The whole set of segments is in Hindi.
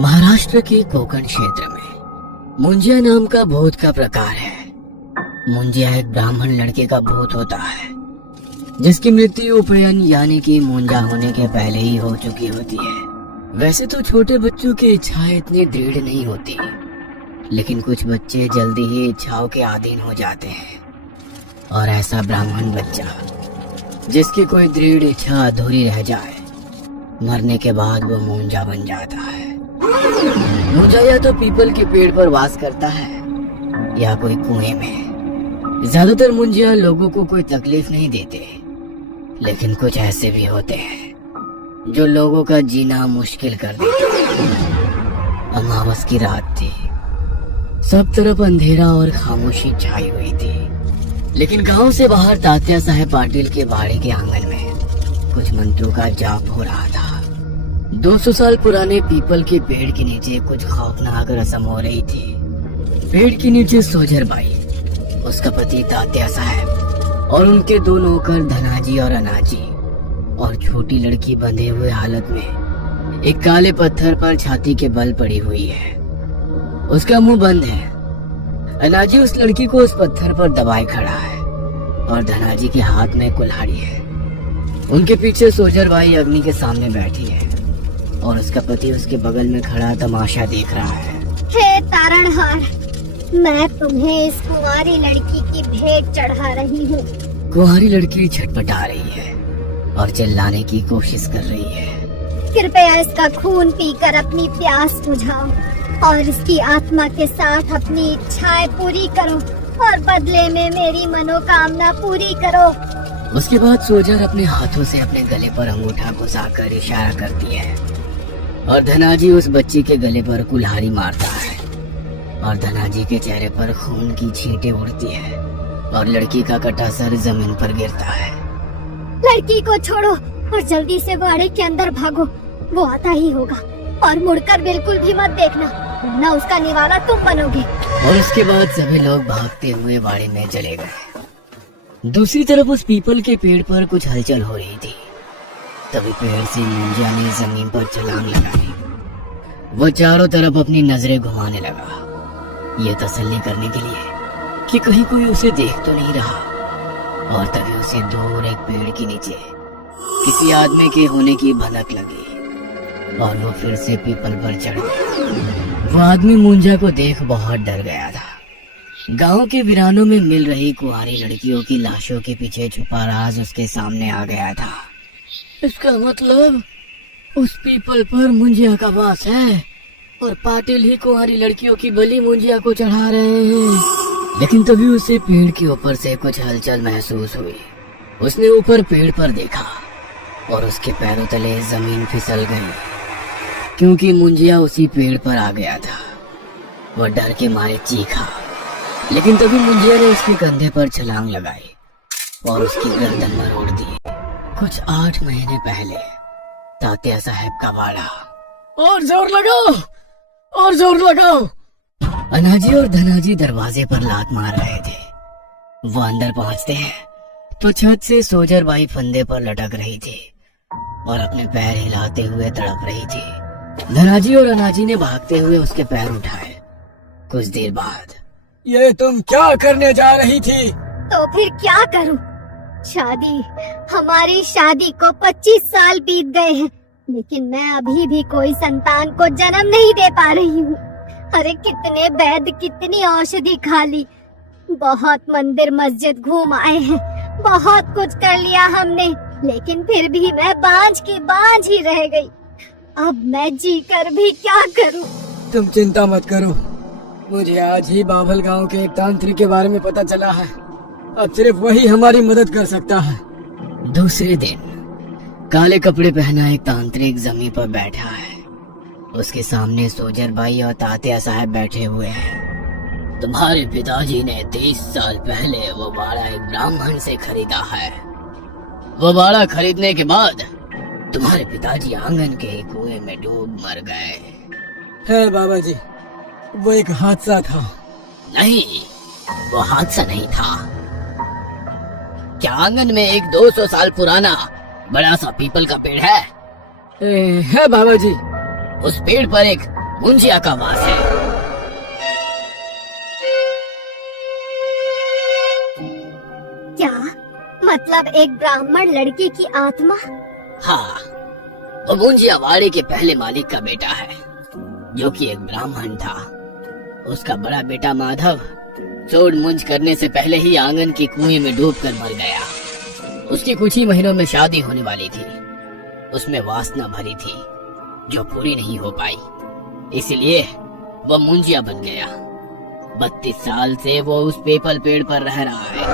महाराष्ट्र के कोकण क्षेत्र में मुंजिया नाम का भूत का प्रकार है। मुंजिया एक ब्राह्मण लड़के का भूत होता है जिसकी मृत्यु उपनयन यानी कि मुंजा होने के पहले ही हो चुकी होती है। वैसे तो छोटे बच्चों की इच्छाएं इतनी दृढ़ नहीं होती, लेकिन कुछ बच्चे जल्दी ही इच्छाओं के अधीन हो जाते हैं। और ऐसा ब्राह्मण बच्चा जिसकी कोई दृढ़ इच्छा अधूरी रह जाए, मरने के बाद वो मुंजा बन जाता है। मुंजा या तो पीपल के पेड़ पर वास करता है या कोई कुएं में। ज्यादातर मुंजिया लोगों को कोई तकलीफ नहीं देते, लेकिन कुछ ऐसे भी होते हैं जो लोगों का जीना मुश्किल कर देते हैं। अमावस की रात थी, सब तरफ अंधेरा और खामोशी छाई हुई थी, लेकिन गांव से बाहर तात्या साहेब पाटिल के बाड़े के आंगन में कुछ मंत्रों का जाप हो रहा था। 200 साल पुराने पीपल के पेड़ के नीचे कुछ खौफनाक रस्म हो रही थी। पेड़ के नीचे सोजर बाई, उसका पति तात्या साहब और उनके दो नौकर धनाजी और अनाजी और छोटी लड़की बंधे हुए हालत में एक काले पत्थर पर छाती के बल पड़ी हुई है। उसका मुंह बंद है। अनाजी उस लड़की को उस पत्थर पर दबाए खड़ा है और धनाजी के हाथ में कुल्हाड़ी है। उनके पीछे सोजर बाई अग्नि के सामने बैठी है और उसका पति उसके बगल में खड़ा तमाशा देख रहा है। हे तारणहार, मैं तुम्हें इस कुंवारी लड़की की भेंट चढ़ा रही हूँ। कुंवारी लड़की छटपटा रही है और चिल्लाने की कोशिश कर रही है। कृपया इसका खून पीकर अपनी प्यास बुझाओ और इसकी आत्मा के साथ अपनी इच्छाएं पूरी करो और बदले में मेरी मनोकामना पूरी करो। उसके बाद सोजर अपने हाथों से अपने गले पर अंगूठा घुसाकर इशारा करती है और धनाजी उस बच्ची के गले पर कुल्हाड़ी मारता है और धनाजी के चेहरे पर खून की छींटें उड़ती है और लड़की का कटा सर जमीन पर गिरता है। लड़की को छोड़ो और जल्दी से बाड़े के अंदर भागो, वो आता ही होगा और मुड़कर बिल्कुल भी मत देखना, वरना उसका निवाला तुम बनोगे। और उसके बाद सभी लोग भागते हुए बाड़े में चले गए। दूसरी तरफ उस पीपल के पेड़ पर कुछ हलचल हो रही थी। तभी पेड़ से मुंजिया ने जमीन पर छलांग लगाई। वो चारों तरफ अपनी नजरें घुमाने लगा, ये तसल्ली करने के लिए कि कहीं कोई उसे देख तो नहीं रहा। और तभी उसे दूर एक पेड़ के नीचे किसी आदमी के होने की भनक लगी और वो फिर से पीपल पर चढ़ गया। वो आदमी मुंजिया को देख बहुत डर गया था। गांव के वीरानों में मिल रही कुंवारी लड़कियों की लाशों के पीछे छुपा राज उसके सामने आ गया था। इसका मतलब उस पीपल पर मुंजिया का वास है और पाटिल ही कुंवारी लड़कियों की बलि मुंजिया को चढ़ा रहे हैं। लेकिन तभी उसे पेड़ के ऊपर से कुछ हलचल महसूस हुई। उसने ऊपर पेड़ पर देखा और उसके पैरों तले जमीन फिसल गई, क्योंकि मुंजिया उसी पेड़ पर आ गया था। वह डर के मारे चीखा, लेकिन तभी मुंजिया ने उसके कंधे पर छलांग लगाई और उसकी गर्दन मरोड़ दी। कुछ 8 महीने पहले तात्या साहब का बाड़ा। और जोर लगाओ, और जोर लगाओ। अनाजी और धनाजी दरवाजे पर लात मार रहे थे। वो अंदर पहुंचते हैं तो छत से सोजर बाई फंदे पर लटक रही थी और अपने पैर हिलाते हुए तड़प रही थी। धनाजी और अनाजी ने भागते हुए उसके पैर उठाए। कुछ देर बाद, ये तुम क्या करने जा रही थी? तो फिर क्या करूं? हमारी शादी को 25 साल बीत गए हैं, लेकिन मैं अभी भी कोई संतान को जन्म नहीं दे पा रही हूँ। अरे कितने वैद्य, कितनी औषधि खा ली, बहुत मंदिर मस्जिद घूम आए हैं, बहुत कुछ कर लिया हमने, लेकिन फिर भी मैं बांझ की बांझ ही रह गई। अब मैं जी कर भी क्या करूं? तुम चिंता मत करो, मुझे आज ही बाभल गांव के एक तांत्रिक के बारे में पता चला है। अब सिर्फ वही हमारी मदद कर सकता है। दूसरे दिन काले कपड़े पहना एक तांत्रिक जमीन पर बैठा है। उसके सामने सोजर बाई और तात्या साहब बैठे हुए हैं। तुम्हारे पिताजी ने 30 साल पहले वो बाड़ा एक ब्राह्मण से खरीदा है। वो बाड़ा खरीदने के बाद तुम्हारे पिताजी आंगन के कुएं में डूब मर गए। है बाबा जी, वो एक हादसा था। नहीं, वो हादसा नहीं था। क्या आंगन में एक 200 साल पुराना बड़ा सा पीपल का पेड़ है? है बाबा जी। उस पेड़ पर एक मुंजिया का वास है। क्या मतलब एक ब्राह्मण लड़की की आत्मा? हाँ, वो मुंजिया वाड़े के पहले मालिक का बेटा है, जो कि एक ब्राह्मण था। उसका बड़ा बेटा माधव चोट मुंज करने से पहले ही आंगन के कुएं में डूबकर मर गया। उसकी कुछ ही महीनों में शादी होने वाली थी। उसमें वासना भरी थी जो पूरी नहीं हो पाई, इसलिए वह मुंजिया बन गया। 32 साल से वो उस पीपल पेड़ पर रह रहा है।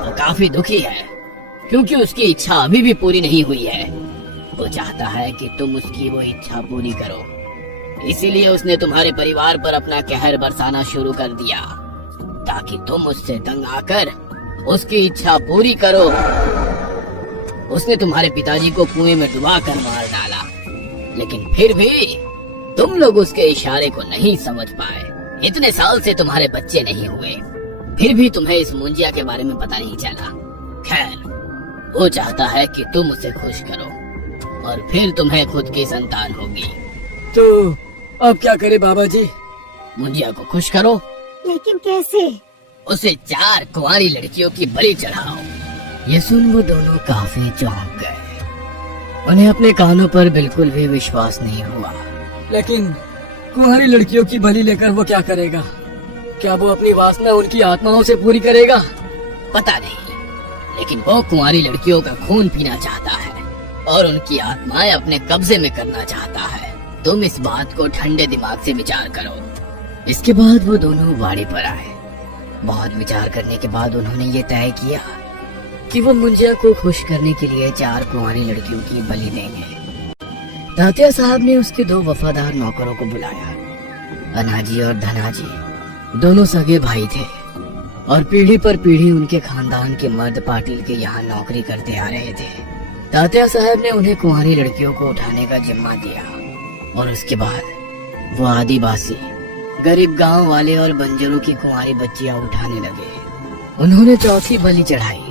वो काफी दुखी है क्योंकि उसकी इच्छा अभी भी पूरी नहीं हुई है। वो चाहता है कि तुम उसकी वो इच्छा पूरी करो, इसीलिए उसने तुम्हारे परिवार पर अपना कहर बरसाना शुरू कर दिया ताकि तुम उससे तंग आकर उसकी इच्छा पूरी करो। उसने तुम्हारे पिताजी को कुएं में डुबा कर मार डाला, लेकिन फिर भी तुम लोग उसके इशारे को नहीं समझ पाए। इतने साल से तुम्हारे बच्चे नहीं हुए, फिर भी तुम्हें इस मुंजिया के बारे में पता नहीं चला। खैर, वो चाहता है कि तुम उसे खुश करो और फिर तुम्हें खुद की संतान होगी। तो अब क्या करे बाबा जी? मुंजिया को खुश करो। लेकिन कैसे? उसे 4 कुंवारी लड़कियों की बलि चढ़ाओ। ये सुन वो दोनों काफी चौंक गए। उन्हें अपने कानों पर बिल्कुल भी विश्वास नहीं हुआ। लेकिन कुंवारी लड़कियों की बलि लेकर वो क्या करेगा? क्या वो अपनी वासना उनकी आत्माओं से पूरी करेगा? पता नहीं, लेकिन वो कुंवारी लड़कियों का खून पीना चाहता है और उनकी आत्माएं अपने कब्जे में करना चाहता है। तुम इस बात को ठंडे दिमाग से विचार करो। इसके बाद वो दोनों वाड़ी पर आए। बहुत विचार करने के बाद उन्होंने ये तय किया कि वो मुंजिया को खुश करने के लिए 4 कुंवारी लड़कियों की बलि देंगे। तात्या साहब ने उसके 2 वफादार नौकरों को बुलाया। अनाजी और धनाजी दोनों सगे भाई थे और पीढ़ी पर पीढ़ी उनके खानदान के मर्द पाटिल के यहाँ नौकरी करते आ रहे थे। तात्या साहब ने उन्हें कुंवारी लड़कियों को उठाने का जिम्मा दिया और उसके बाद वो आदिवासी, गरीब गांव वाले और बंजरों की कुंवारी बच्चियां उठाने लगे। उन्होंने चौथी बलि चढ़ाई,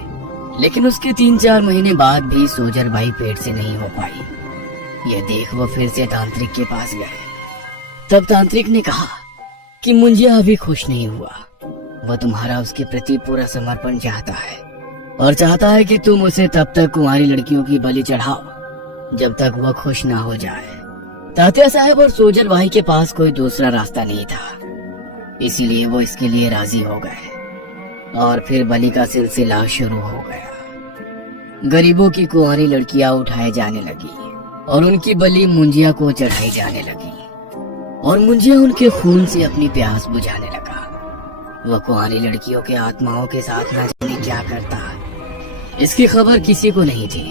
लेकिन उसके 3-4 महीने बाद भी सोजर बाई पेट से नहीं हो पाई। यह देख वो फिर से तांत्रिक के पास गए। तब तांत्रिक ने कहा कि मुंजिया अभी खुश नहीं हुआ। वह तुम्हारा उसके प्रति पूरा समर्पण चाहता है और चाहता है कि तुम उसे तब तक कुंवारी लड़कियों की बलि चढ़ाओ जब तक वह खुश ना हो जाए। तात्या साहब और सोजर भाई के पास कोई दूसरा रास्ता नहीं था, इसीलिए वो इसके लिए राजी हो गए और फिर बलि का सिलसिला शुरू हो गया। गरीबों की कुंवारी लड़कियां उठाए जाने लगी और उनकी बलि मुंजिया को चढ़ाई जाने लगी और मुंजिया उनके खून से अपनी प्यास बुझाने लगा। वह कुंवारी लड़कियों के आत्माओं के साथ न जाने क्या करता, इसकी खबर किसी को नहीं थी।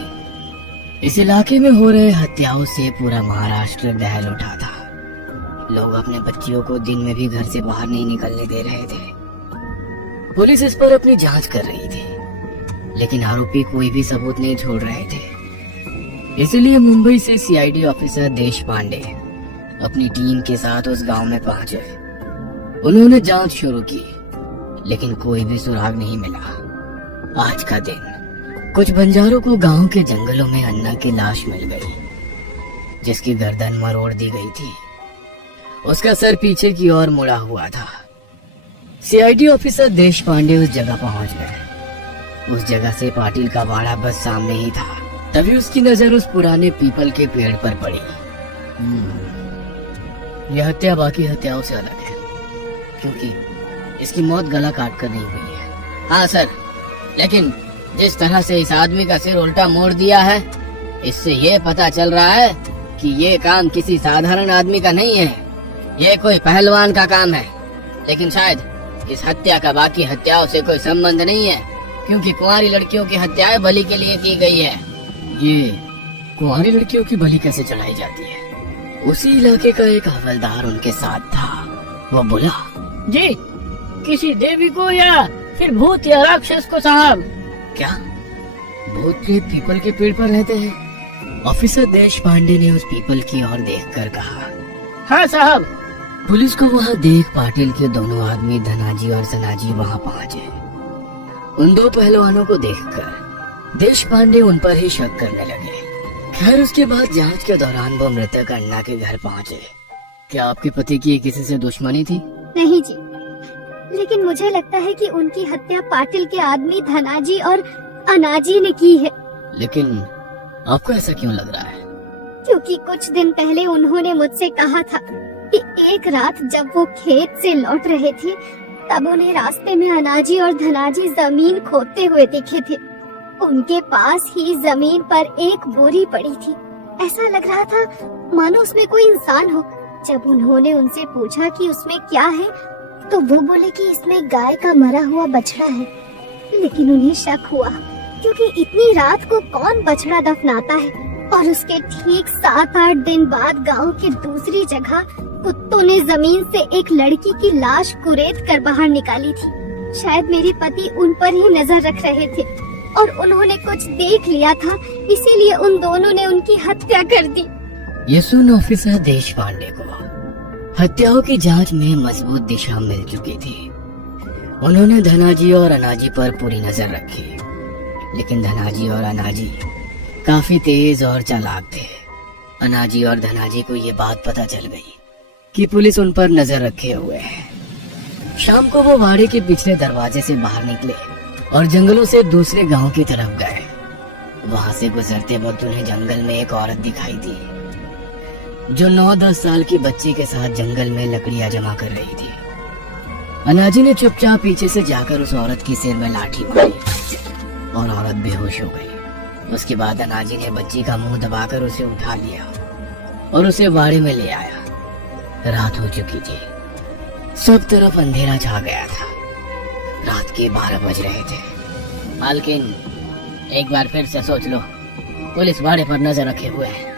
इस इलाके में हो रहे हत्याओं से पूरा महाराष्ट्र दहल उठा था। लोग अपने बच्चियों को दिन में भी घर से बाहर नहीं निकलने दे रहे थे। पुलिस इस पर अपनी जांच कर रही थी, लेकिन आरोपी कोई भी सबूत नहीं छोड़ रहे थे। इसलिए मुंबई से सीआईडी ऑफिसर देश पांडे अपनी टीम के साथ उस गांव में पहुंचे। उन्होंने जांच शुरू की, लेकिन कोई भी सुराग नहीं मिला। आज का दिन कुछ बंजारों को गांव के जंगलों में अन्ना की लाश मिल गई, जिसकी गर्दन मरोड़ दी गई थी। उसका सर पीछे की ओर मुड़ा हुआ था। सीआईडी ऑफिसर देश पांडे उस जगह पहुंच गए। उस जगह से पाटिल का वाड़ा बस सामने ही था। तभी उसकी नजर उस पुराने पीपल के पेड़ पर पड़ी। यह हत्या बाकी हत्याओं से अलग है, क्योंकि इसकी मौत गला काट कर नहीं हुई है। हाँ सर, लेकिन जिस तरह से इस आदमी का सिर उल्टा मोड़ दिया है, इससे ये पता चल रहा है कि ये काम किसी साधारण आदमी का नहीं है। ये कोई पहलवान का काम है। लेकिन शायद इस हत्या का बाकी हत्याओं से कोई संबंध नहीं है, क्योंकि कुंवारी लड़कियों की हत्याएं बलि के लिए की गई है। ये कुंवारी लड़कियों की बलि कैसे चढ़ाई जाती है? उसी इलाके का एक हवलदार उनके साथ था। वो बोला, जी, किसी देवी को या फिर भूत या राक्षस को साहब। क्या भूत प्रेत पीपल के पेड़ पर रहते हैं? ऑफिसर देश पांडे ने उस पीपल की ओर देखकर कहा। हाँ साहब। पुलिस को वहाँ देख पाटिल के दोनों आदमी धनाजी और सनाजी वहाँ पहुँचे। उन 2 पहलवानों को देखकर देश पांडे उन पर ही शक करने लगे। खैर, उसके बाद जांच के दौरान वो मृतक अन्ना के घर पहुँचे। क्या आपके पति की किसी से दुश्मनी थी? नहीं जी, लेकिन मुझे लगता है कि उनकी हत्या पाटिल के आदमी धनाजी और अनाजी ने की है। लेकिन आपको ऐसा क्यों लग रहा है? क्योंकि कुछ दिन पहले उन्होंने मुझसे कहा था कि एक रात जब वो खेत से लौट रहे थे तब उन्हें रास्ते में अनाजी और धनाजी जमीन खोदते हुए दिखे थे। उनके पास ही जमीन पर एक बोरी पड़ी थी। ऐसा लग रहा था मानो उसमें कोई इंसान हो। जब उन्होंने उनसे पूछा कि उसमें क्या है तो वो बोले कि इसमें गाय का मरा हुआ बछड़ा है। लेकिन उन्हें शक हुआ क्योंकि इतनी रात को कौन बछड़ा दफनाता है। और उसके ठीक 7-8 दिन बाद गांव की दूसरी जगह कुत्तों ने जमीन से एक लड़की की लाश कुरेद कर बाहर निकाली थी। शायद मेरे पति उन पर ही नजर रख रहे थे और उन्होंने कुछ देख लिया था, इसीलिए उन दोनों ने उनकी हत्या कर दी। ये सुन ऑफिसर देश पांडे को हत्याओं की जांच में मजबूत दिशा मिल चुकी थी। उन्होंने धनाजी और अनाजी पर पूरी नजर रखी, लेकिन धनाजी और अनाजी काफी तेज और चालाक थे। अनाजी और धनाजी को ये बात पता चल गई कि पुलिस उन पर नजर रखे हुए है। शाम को वो वाड़े के पिछले दरवाजे से बाहर निकले और जंगलों से दूसरे गांव की तरफ गए। वहां से गुजरते वक्त उन्हें जंगल में एक औरत दिखाई दी जो 9-10 साल की बच्ची के साथ जंगल में लकड़ियां जमा कर रही थी। अनाजी ने चुपचाप पीछे से जाकर उस औरत की सिर में लाठी मारी और औरत बेहोश हो गई। उसके बाद अनाजी ने बच्ची का मुंह दबाकर उसे उठा लिया और उसे वाड़े में ले आया। रात हो चुकी थी, सब तरफ अंधेरा छा गया था। रात के 12 बज रहे थे। मालकिन, एक बार फिर से सोच लो, पुलिस वाड़े पर नजर रखे हुए है।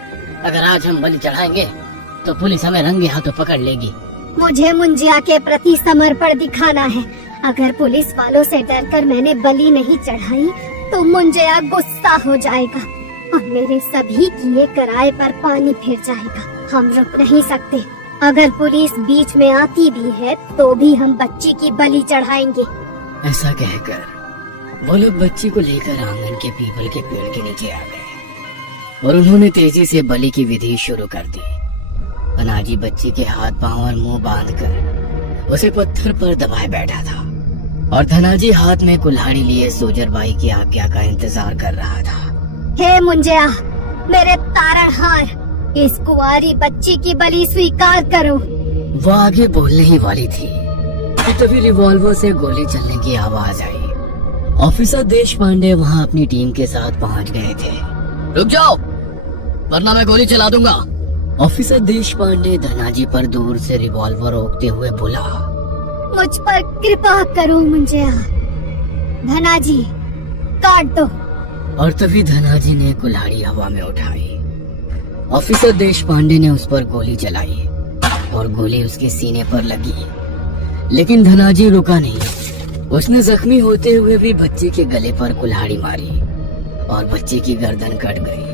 अगर आज हम बलि चढ़ाएंगे तो पुलिस हमें रंगे हाथों पकड़ लेगी। मुझे मुंजिया के प्रति समर्पण दिखाना है। अगर पुलिस वालों से डरकर मैंने बलि नहीं चढ़ाई तो मुंजिया गुस्सा हो जाएगा और मेरे सभी किए कराए पर पानी फिर जाएगा। हम रुक नहीं सकते। अगर पुलिस बीच में आती भी है तो भी हम बच्ची की बलि चढ़ाएंगे। ऐसा कहकर वो लोग बच्ची को लेकर आंगन के पीपल के पेड़ के नीचे आ गए और उन्होंने तेजी से बलि की विधि शुरू कर दी। अनाजी बच्ची के हाथ पांव और मुंह बांधकर उसे पत्थर पर दबाए बैठा था और धनाजी हाथ में कुल्हाड़ी लिए सोजर बाई की आज्ञा का इंतजार कर रहा था। हे मुंजिया, मेरे तारणहार, इस कुंवारी बच्ची की बलि स्वीकार करो। वो आगे बोलने ही वाली थी कि तभी रिवॉल्वर से गोली चलने की आवाज आई। ऑफिसर देश पांडे वहाँ अपनी टीम के साथ पहुँच गए थे। रुक जाओ, वरना मैं गोली चला दूंगा। ऑफिसर देश पांडे धनाजी पर दूर से रिवॉल्वर रोकते हुए बोला, मुझ पर कृपा करो मुंजिया। धनाजी, काट दो। और तभी धनाजी ने कुल्हाड़ी हवा में उठाई। ऑफिसर देश पांडे ने उस पर गोली चलाई और गोली उसके सीने पर लगी, लेकिन धनाजी रुका नहीं। उसने जख्मी होते हुए भी बच्चे के गले पर कुल्हाड़ी मारी और बच्चे की गर्दन कट गई।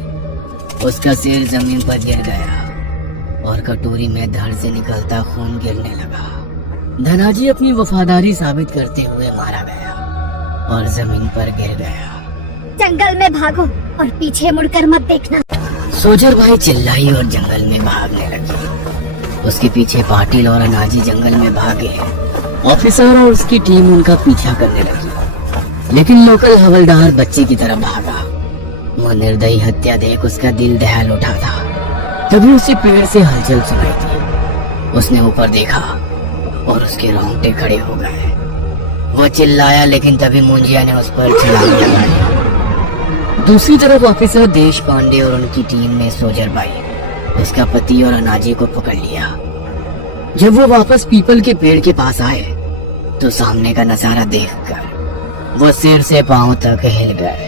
उसका सिर जमीन पर गिर गया और कटोरी में धड़ से निकलता खून गिरने लगा। धनाजी अपनी वफादारी साबित करते हुए मारा गया और जमीन पर गिर गया। जंगल में भागो और पीछे मुड़कर मत देखना। सोजर भाई चिल्लाई और जंगल में भागने लगी। उसके पीछे पाटिल और अनाजी जंगल में भागे। ऑफिसर और उसकी टीम उनका पीछा करने लगी, लेकिन लोकल हवलदार बच्चे की तरफ भागा। वो निर्दयी हत्या देख उसका दिल दहल उठा था। तभी उसे पेड़ से हलचल सुनाई थी। उसने ऊपर देखा और उसके रोंगटे खड़े हो गए। वो चिल्लाया, लेकिन तभी मुंजिया ने उस पर छलांग लगाई। दूसरी तरफ ऑफिसर देश पांडे और उनकी टीम ने सोजर भाई, उसका पति और अनाजी को पकड़ लिया। जब वो वापस पीपल के पेड़ के पास आए तो सामने का नजारा देखकर वो सिर से पांव तक हिल गए,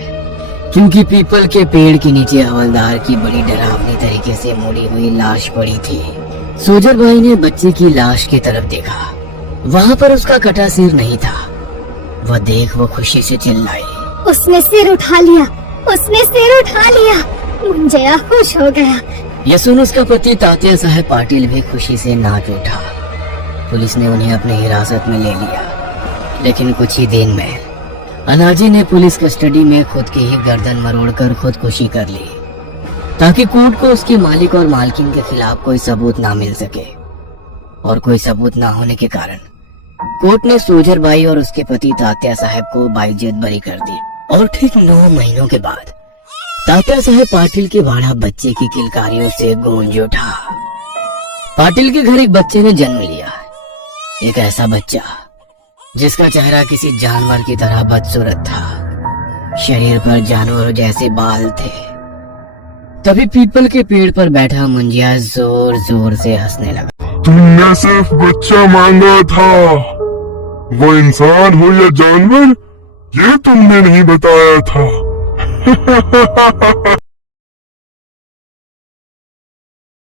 क्योंकि पीपल के पेड़ के नीचे हवलदार की बड़ी डरावनी तरीके से मुड़ी हुई लाश पड़ी थी। सोजर भाई ने बच्चे की लाश की तरफ देखा। वहाँ पर उसका कटा सिर नहीं था। वह देख वो खुशी से चिल्लाई, उसने सिर उठा लिया, उसने सिर उठा लिया। मुंजिया खुश हो गया। यह सुन उसका पति तात्या साहब पाटिल भी खुशी से नाच उठा। पुलिस ने उन्हें अपने हिरासत में ले लिया, लेकिन कुछ ही दिन में अनाजी ने पुलिस कस्टडी में खुद की ही गर्दन मरोड़कर खुदकुशी कर ली, ताकि कोर्ट को उसके मालिक और मालकिन के खिलाफ कोई सबूत ना मिल सके। और कोई सबूत ना होने के कारण कोर्ट ने सोजर बाई और उसके पति तात्या साहब को बाइज्जत बरी कर दी। और ठीक 9 महीनों के बाद तात्या साहब पाटिल के भाड़ा बच्चे की किलकारियों से गूंज उठा। पाटिल के घर एक बच्चे ने जन्म लिया, एक ऐसा बच्चा जिसका चेहरा किसी जानवर की तरह बदसूरत था, शरीर पर जानवरों जैसे बाल थे। तभी पीपल के पेड़ पर बैठा मुंजिया जोर जोर से हंसने लगा। तुमने सिर्फ बच्चा मांगा था, वो इंसान हो या जानवर ये तुमने नहीं बताया था।